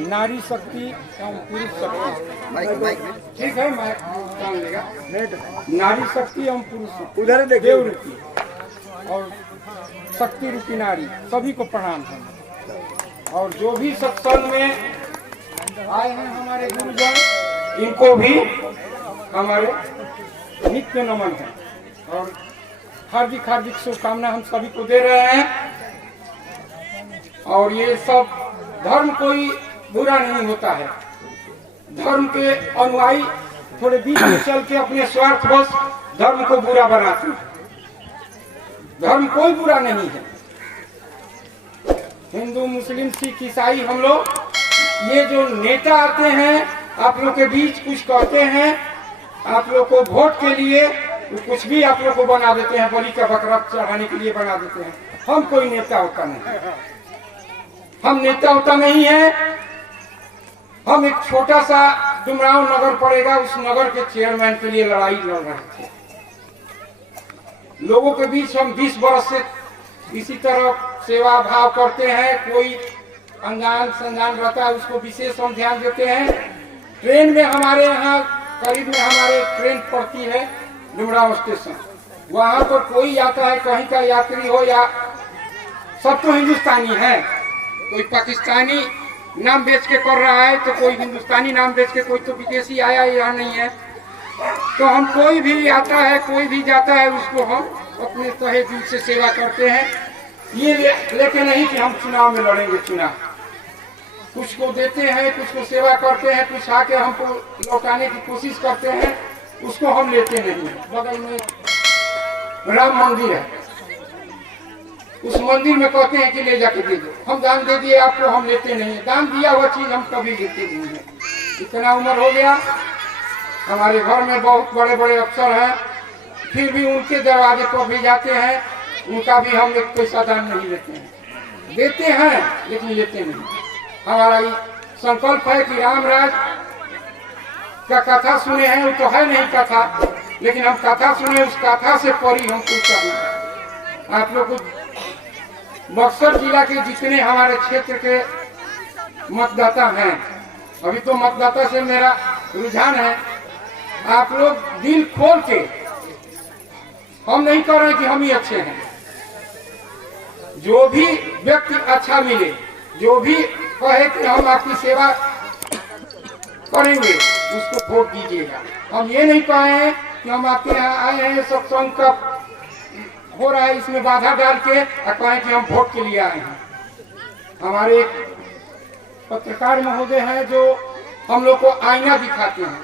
नारी शक्ति एवं पुरुष शक्ति। ठीक है, मैं जान लेगा। नारी शक्ति एवं पुरुष शक्ति, उधर देव रूपी और शक्ति रूपी नारी, सभी को प्रणाम है। और जो भी सत्संग में आए हैं हमारे गुरुजन, इनको भी हमारे नित्य नमन है और हार्दिक हार्दिक शुभकामना हम सभी को दे रहे हैं। और ये सब धर्म कोई बुरा नहीं होता है। धर्म के अनुयायी थोड़े बीच में चल के अपने स्वार्थवश धर्म को बुरा बनाते हैं। धर्म कोई बुरा नहीं है। हिंदू, मुस्लिम, सिख, ईसाई, हम लोग, ये जो नेता आते हैं आप लोग के बीच कुछ कहते हैं, आप लोग को वोट के लिए कुछ भी आप लोग को बना देते हैं, बलि का बकरा चढ़ाने के लिए बना देते हैं। हम कोई नेता होता नहीं, हम नेता होता नहीं है। हम एक छोटा सा डुमराव नगर पड़ेगा, उस नगर के चेयरमैन के लिए लड़ाई लड़ रहे थे। लोगों के बीच हम 20 वर्ष से इसी तरह सेवा भाव करते हैं। कोई अनजान संजान रहता है उसको विशेष हम ध्यान देते हैं। ट्रेन में हमारे यहाँ करीब में हमारे ट्रेन पड़ती है डुमराव स्टेशन, वहां पर कोई आता है, कहीं का यात्री हो या सब तो हिंदुस्तानी है। कोई पाकिस्तानी नाम बेच के कर रहा है तो कोई हिंदुस्तानी नाम बेच के, कोई तो विदेशी आया यहाँ नहीं है। तो हम कोई भी आता है, कोई भी जाता है, उसको हम अपने तहे दिल से सेवा करते हैं। ये लेके नहीं कि हम चुनाव में लड़ेंगे। चुनाव कुछ को देते हैं, कुछ को सेवा करते हैं, कुछ आके हमको लौटाने की कोशिश करते हैं, उसको हम लेते नहीं। बगल में राम मंदिर है, उस मंदिर में कहते हैं कि ले जाके दे दो, हम दान दे दिए आपको, हम लेते नहीं है। दान दिया हुआ चीज हम कभी लेते नहीं है। इतना उम्र हो गया, हमारे घर में बहुत बड़े बड़े अफसर हैं, फिर भी उनके दरवाजे पर भी जाते हैं, उनका भी हम एक पैसा दान नहीं लेते हैं। देते हैं लेकिन लेते नहीं। हमारा ये संकल्प है कि रामराज का कथा सुने हैं, वो तो है नहीं कथा, लेकिन हम कथा सुने, उस कथा से परी हम कुछ करना। आप लोग बक्सर जिला के जितने हमारे क्षेत्र के मतदाता हैं, अभी तो मतदाता से मेरा रुझान है, आप लोग दिल खोल के, हम नहीं कह रहे कि हम ही अच्छे हैं, जो भी व्यक्ति अच्छा मिले, जो भी कहे कि हम आपकी सेवा करेंगे, उसको वोट दीजिएगा। हम ये नहीं कहे हैं कि हम आपके यहाँ आए हैं, सत्संग का हो रहा है, इसमें बाधा डाल के कहें कि हम वोट के लिए आए हैं। हमारे पत्रकार महोदय हैं जो हम लोग को आईना दिखाते हैं,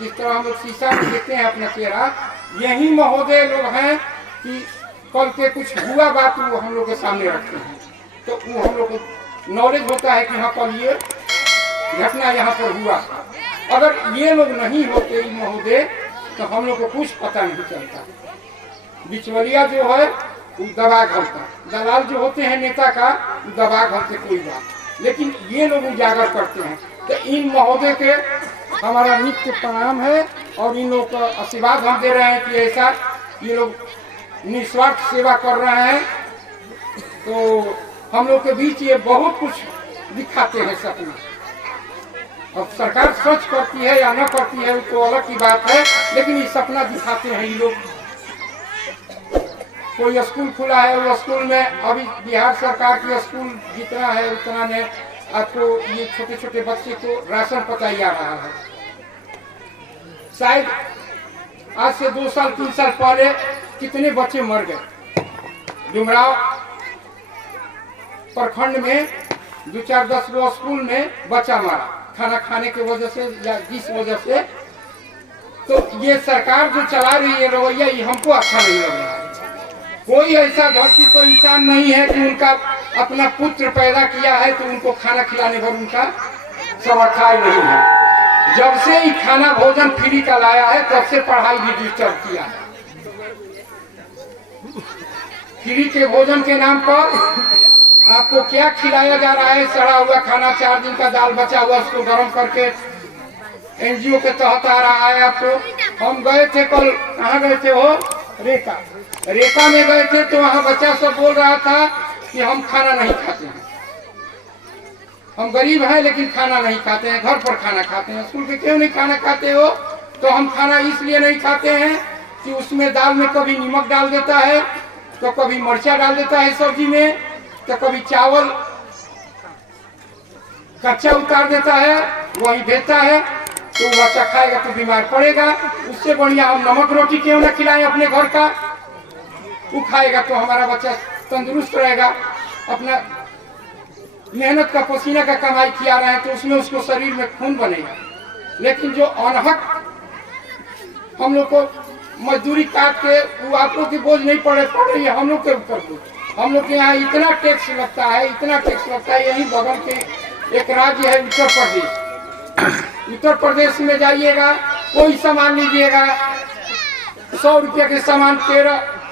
जिस तरह हम लोग शीशा में देखते हैं अपना चेहरा, यही महोदय लोग हैं कि कल के कुछ हुआ बात वो हम लोग के सामने रखते हैं, तो वो हम लोग को नॉलेज होता है कि हाँ कल ये घटना यहाँ पर हुआ। अगर ये लोग नहीं होते महोदय तो हम लोग को कुछ पता नहीं चलता। बिचवलिया जो है वो दबा घलता, दलाल जो होते हैं नेता का वो दबा घलते कोई बात, लेकिन ये लोग उजागर करते हैं। तो इन महोदय के हमारा नित्य प्रणाम है और इन लोग का आशीर्वाद हम दे रहे हैं कि ऐसा ये लोग निस्वार्थ सेवा कर रहे हैं। तो हम लोग के बीच ये बहुत कुछ दिखाते हैं सपना। अब सरकार सच करती है या न करती है वो तो अलग की बात है, लेकिन ये सपना दिखाते हैं ये लोग। कोई स्कूल खुला है, वो स्कूल में अभी बिहार सरकार की स्कूल जितना है उतना में आपको ये छोटे छोटे बच्चे को राशन पता जा रहा है। शायद आज से 2 साल 3 साल पहले कितने बच्चे मर गए। डुमराव प्रखंड में 2-4-10 गो स्कूल में बच्चा मारा खाना खाने की वजह से या जिस वजह से। तो ये सरकार जो चला रही है रवैया, ये हमको अच्छा नहीं लग रहा है। कोई ऐसा धरती पर इंसान नहीं है कि उनका अपना पुत्र पैदा किया है तो उनको खाना खिलाने पर उनका समर्थाई नहीं है। जब से ही खाना भोजन फ्री का लाया है तब से पढ़ाई भी डिस्टर्ब किया है। फ्री के भोजन के नाम पर आपको क्या खिलाया जा रहा है? सड़ा हुआ खाना, 4 दिन का दाल बचा हुआ उसको गर्म करके एनजीओ के तहत आ रहा है आपको। हम गए थे कल, कहाँ गए थे हो? रेखा में गए थे तो वहाँ बच्चा सब बोल रहा था कि हम खाना नहीं खाते हैं। हम गरीब हैं लेकिन खाना नहीं खाते हैं, घर पर खाना खाते हैं। स्कूल के क्यों नहीं खाना खाते हो? तो हम खाना इसलिए नहीं खाते हैं कि उसमें दाल में कभी नमक डाल देता है, तो कभी मिर्चा डाल देता है सब्जी में, तो कभी चावल कच्चा उतार देता है, वही देता है, तो बच्चा खाएगा तो बीमार पड़ेगा। उससे बढ़िया हम नमक रोटी क्यों ना खिलाएं अपने घर का, वो खाएगा तो हमारा बच्चा तंदुरुस्त रहेगा। अपना मेहनत का पसीना का कमाई किया रहे हैं तो उसमें उसको शरीर में खून बनेगा। लेकिन जो अनहक हम लोग को मजदूरी काट के, वो आप लोग की बोझ नहीं पड़ रही है, हम लोग के ऊपर बोझ। हम लोग के यहाँ इतना टैक्स लगता है, इतना टैक्स लगता है। यही बगल के एक राज्य है उत्तर प्रदेश। उत्तर प्रदेश में जाइएगा, कोई सामान लीजिएगा, 100 रुपया के सामान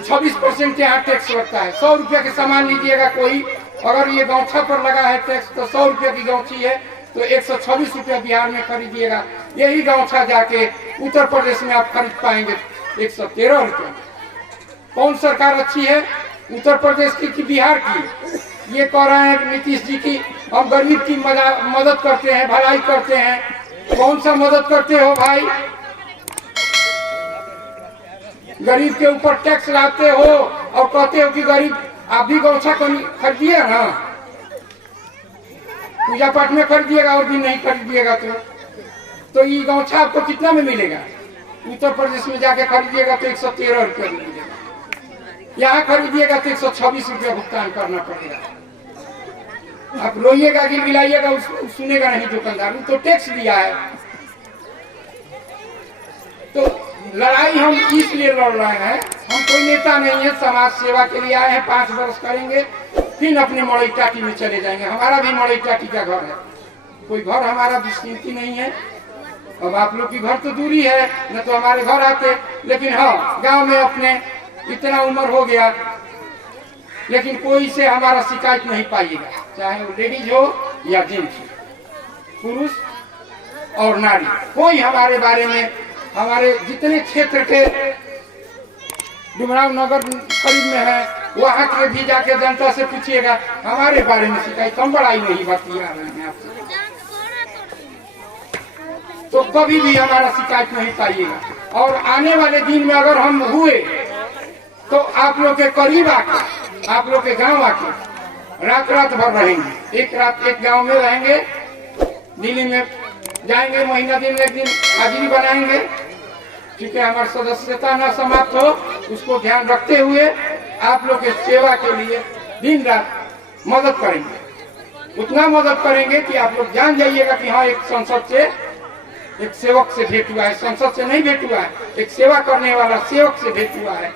26% यहाँ टैक्स लगता है। 100 रुपया के सामान लीजिएगा कोई, अगर ये गौछा पर लगा है टैक्स, तो 100 रुपया की गौछी है तो 126 रुपया बिहार में खरीदिएगा। यही गौछा जाके उत्तर प्रदेश में आप खरीद पाएंगे 113 रुपया। कौन सरकार अच्छी है, उत्तर प्रदेश की कि बिहार की? ये कह रहे हैं नीतीश जी की हम गरीब की मदद करते हैं, भलाई करते हैं। कौन सा मदद करते हो भाई? गरीब के ऊपर टैक्स लाते हो और कहते हो कि गरीब आप भी गौछा खरीदिए ना, पूजा पाठ में खरीदिएगा और भी नहीं खरीदिएगा तो ये गौछा आपको कितना में मिलेगा? उत्तर प्रदेश में जाके खरीदिएगा तो 113 रुपया मिलेगा, यहाँ खरीदिएगा तो 126 रुपया भुगतान करना पड़ेगा। आप रोइएगा कि मिलाइएगा, सुनेगा नहीं दुकानदार, तो टैक्स दिया है। तो लड़ाई हम इसलिए लड़ रहे हैं, हम कोई नेता नहीं है, समाज सेवा के लिए आए हैं। 5 वर्ष करेंगे, फिर अपने मड़ई टाटी में चले जाएंगे। हमारा भी मड़ई टाटी का घर है, कोई घर हमारा विश्रांति नहीं है। अब आप लोग की घर तो दूरी है, न तो हमारे घर आते। लेकिन हाँ, गांव में अपने इतना उम्र हो गया, लेकिन कोई से हमारा शिकायत नहीं पाइएगा, चाहे वो लेडीज हो या जेंट्स, पुरुष और नारी। कोई हमारे बारे में, हमारे जितने क्षेत्र के डुमराव नगर करीब में है, वहाँ के भी जाके जनता से पूछिएगा, हमारे बारे में शिकायत हम बड़ाई नहीं बतिया रहे हैं आपसे, तो कभी भी हमारा शिकायत नहीं पाइएगा। और आने वाले दिन में अगर हम हुए तो आप लोग के करीब आके, आप लोग के गांव आके रात भर रहेंगे। एक रात एक गांव में रहेंगे, दिल्ली में जाएंगे, महीना दिन एक दिन हाजिरी बनाएंगे, क्योंकि हमारी सदस्यता न समाप्त हो, उसको ध्यान रखते हुए आप लोग के सेवा के लिए दिन रात मदद करेंगे। उतना मदद करेंगे कि आप लोग जान जाइएगा कि हाँ, एक संसद से, एक सेवक से भेंट हुआ है। संसद से नहीं भेंट हुआ है, एक सेवा करने वाला सेवक से भेंट हुआ है।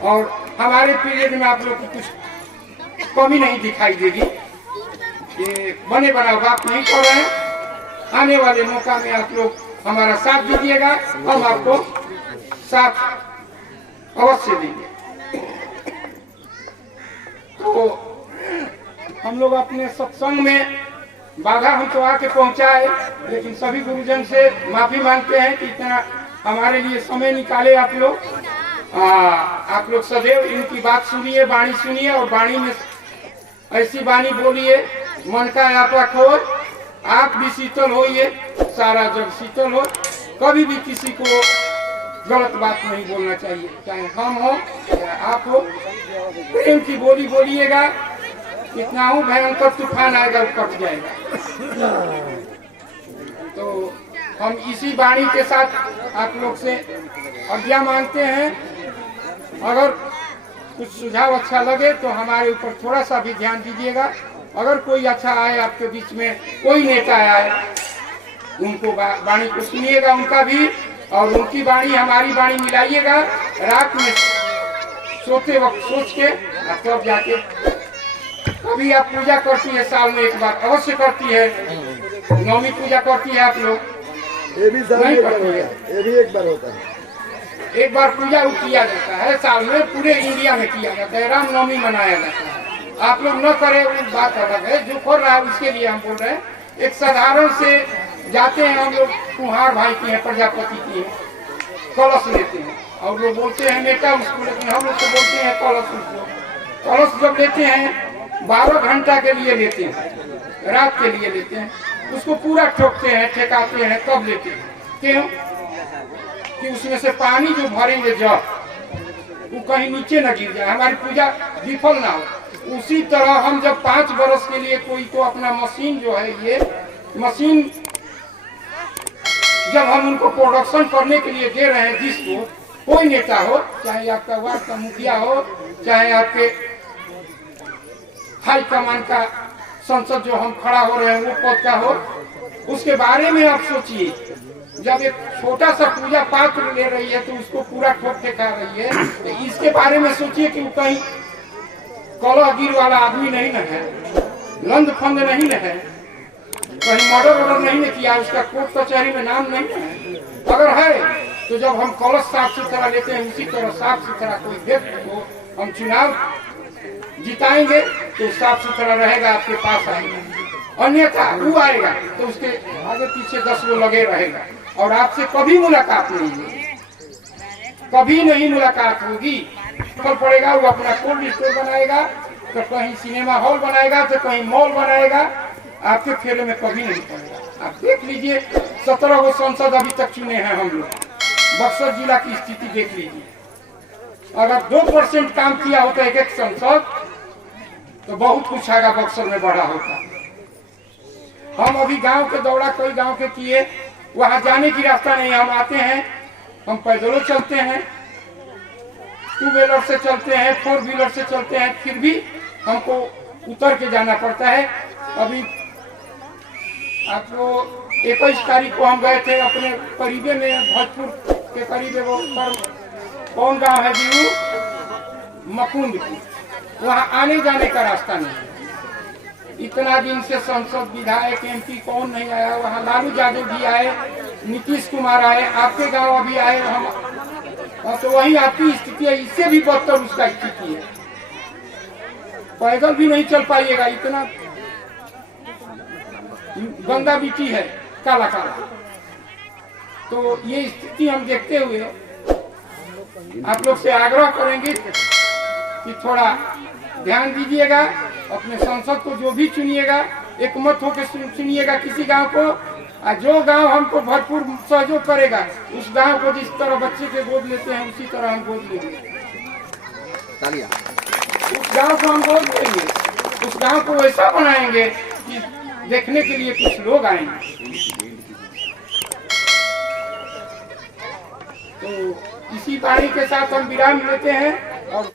और हमारे पीरियड में आप लोग की कुछ कमी नहीं दिखाई देगी। ये बने बनाओ बात नहीं कर रहे हैं। आने वाले मौका में आप लोग हमारा साथ दीजिएगा, हम आपको साथ अवश्य देंगे। तो हम लोग अपने सत्संग में बाधा हम तो आके पहुंचाए, लेकिन सभी गुरुजन से माफी मांगते हैं कि इतना हमारे लिए समय निकाले आप लोग सदैव इनकी बात सुनिए, वाणी सुनिए, और वाणी में ऐसी वाणी बोलिए, मन का आपा खोज, आप भी शीतल होइए, सारा जग शीतल हो। कभी भी किसी को गलत बात नहीं बोलना चाहिए, चाहे हम हो या आप हो। प्रेम की बोली बोलिएगा, कितना हूँ भयंकर तूफान आएगा वो कट जाएगा। तो हम इसी वाणी के साथ आप लोग से आज्ञा मांगते हैं। अगर कुछ सुझाव अच्छा लगे तो हमारे ऊपर थोड़ा सा भी ध्यान दीजिएगा। अगर कोई अच्छा आए आपके बीच में, कोई नेता आए, उनको वाणी को सुनिएगा, उनका भी, और उनकी वाणी हमारी वाणी मिलाइएगा। रात में सोते वक्त सोच के तब जाके, कभी आप पूजा करती है, साल में एक बार अवश्य करती है, नवमी पूजा करती है आप लोग? ये भी नहीं करती है, ये भी एक बार होता है। एक बार पूजा किया जाता है साल में, पूरे इंडिया में किया जाता है, रामनवमी मनाया जाता है। आप लोग न करें वो बात अलग है, जो कर रहा है उसके लिए हम बोल रहे हैं। एक साधारण से जाते हैं हम लोग, कुम्हार भाई की है, प्रजापति की है, कलश लेते हैं, और लोग बोलते हैं नेता उसको, लेकिन हम लोग तो बोलते हैं कलश उसको। कलश जब लेते हैं 12 घंटा के लिए लेते हैं, रात के लिए लेते हैं, उसको पूरा ठोकते हैं, ठेकाते हैं, तब लेते हैं। क्यों? कि उसमें से पानी जो भरेंगे जब वो कहीं नीचे न गिर जाए, हमारी पूजा विफल ना हो। उसी तरह हम जब 5 बरस के लिए कोई को अपना मशीन जो है, ये मशीन जब हम उनको प्रोडक्शन करने के लिए दे रहे हैं, जिसको कोई नेता हो, चाहे आपका वार्ड का मुखिया हो, चाहे आपके हाई कमान का संसद जो हम खड़ा हो रहे हैं वो पद का हो, उसके बारे में आप सोचिए। जब एक छोटा सा पूजा पात्र ले रही है तो उसको पूरा ठोक ठेका रही है, तो इसके बारे में सोचिए कि वो कहीं कलहगिर वाला आदमी नहीं न है, लंद फंद नहीं न है, कहीं मर्डर वर्डर नहीं न किया, उसका कोर्ट कचहरी में नाम नहीं है। अगर है तो जब हम कलश साफ सुथरा लेते हैं, उसी तरह साफ सुथरा कोई व्यक्ति को हम चुनाव जिताएंगे तो साफ सुथरा रहेगा, आपके पास आएगा। अन्यथा वो आएगा तो उसके आगे पीछे 10 वो लगे रहेगा और आपसे कभी मुलाकात नहीं होगी, कभी नहीं मुलाकात होगी। फल पड़ेगा, वो अपना कोल्ड स्टोर बनाएगा, तो कहीं सिनेमा हॉल बनाएगा, तो कहीं मॉल बनाएगा, आपके फेरे में कभी नहीं पड़ेगा। आप देख लीजिए 17 वो सांसद अभी तक चुने हैं हम लोग, बक्सर जिला की स्थिति देख लीजिए। अगर 2% काम किया होता है एक सांसद तो बहुत कुछ आगा बक्सर में बढ़ा होता। हम अभी गांव के दौरा कई गांव के किए, वहां जाने की रास्ता नहीं, हम आते हैं, हम पैदलों चलते हैं, 2 व्हीलर से चलते हैं, 4 व्हीलर से चलते हैं, फिर भी हमको उतर के जाना पड़ता है। अभी आपको 21 तारीख को हम गए थे अपने करीबे में, भोजपुर के करीबे, वो कौन गांव है जी, मकुंदपुर, वहां आने जाने का रास्ता नहीं। इतना दिन से संसद विधायक MP कौन नहीं आया, वहाँ लालू यादव भी आए, नीतीश कुमार आए, आपके गांव अभी आए हम, तो वही आपकी स्थिति है, इससे भी बदतर उसका स्थिति है। पैदल भी नहीं चल पाइएगा, इतना गंदा मिट्टी है, काला काला। तो ये स्थिति हम देखते हुए आप लोग से आग्रह करेंगे कि थोड़ा ध्यान दीजिएगा, अपने सांसद को जो भी चुनिएगा एक मत होकर चुनिएगा किसी गांव को, और जो गांव हमको भरपूर सहयोग करेगा उस गांव को जिस तरह बच्चे के गोद लेते हैं उसी तरह हम गोद लेंगे, उस गांव को हम गोद लेंगे, उस गांव को ऐसा बनाएंगे कि देखने के लिए कुछ लोग आएंगे। तो इसी वाणी के साथ हम विराम लेते हैं।